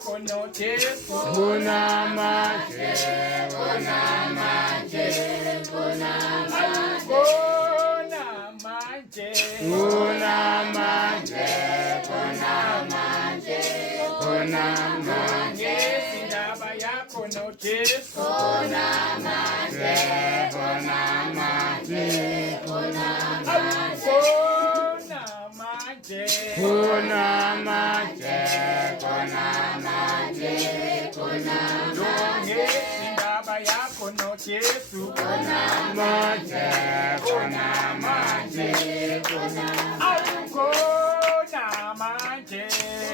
yakho noJesu kunamanje kunamanje kunamanje indaba yakho noJesu kunamanje indaba yakho noJesu kunamanje awukhona manje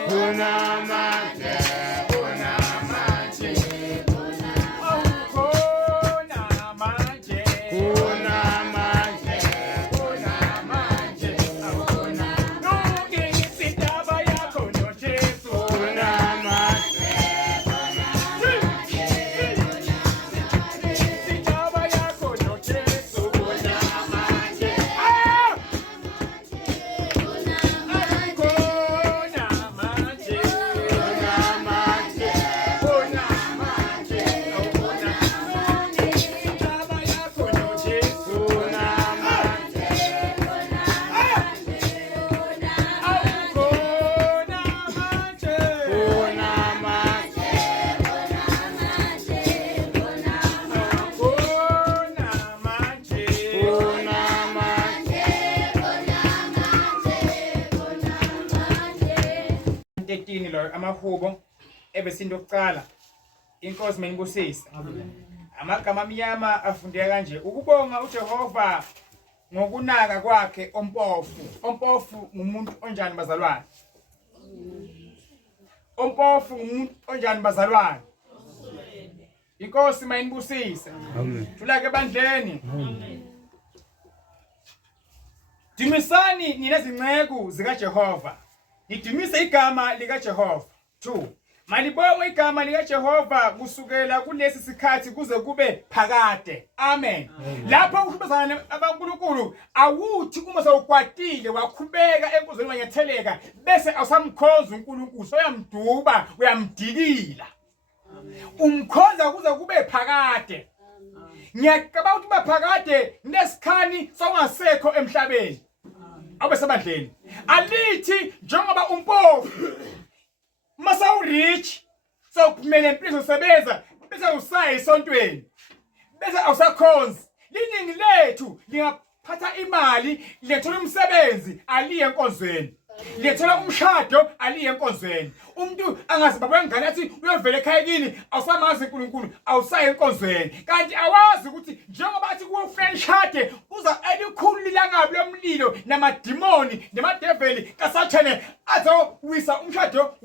kunamanje awukhona manje lungisa indaba yakho noJesu indaba yakho noJesu lo amahubo ebesinto yokucala inkosi menibusisa amagama amnyama afundeka kanje ukubonga uJehova ngokunaka kwakhe ompofu ngumuntu onjani bazalwane ompofu ngumuntu onjani bazalwane inkosi mayinibusisa amen tulake bandleni Dumisani nina zinceku zikaJehova nidumise igama likaJehova 2 malibonge igama likaJehova kusukela kulesi sikhathi kuze kube phakade amen lapho ukuhlobezana abankulunkulu awuthi uma sewukwatile wakhubeka enkuzweni wanyatheleka bese awusamkhonza uNkulunkulu soyamduba uyamdikila umkhonza kuze kube phakade ngiyacabanga ukuthi baphakade nesikhani songasekho emhlabeni abesebandleni alithi njengoba umpofu masawurich sokumele impilo sebeza bese usayi esontweni bese awusakhonza liningi lethu lingaphatha imali lethola umsebenzi aliye enkonzweni lethola umshado aliye enkonzweni umuntu angazibabuya ngane athi uyovela ekhaya kini awusamazi uNkulunkulu awusayi enkonzweni kanti awazi ukuthi njengoba athi kuFrenchade uza elikhulu lilangabi lomlilo namadimoni namadeveli kasathane azowisa umshado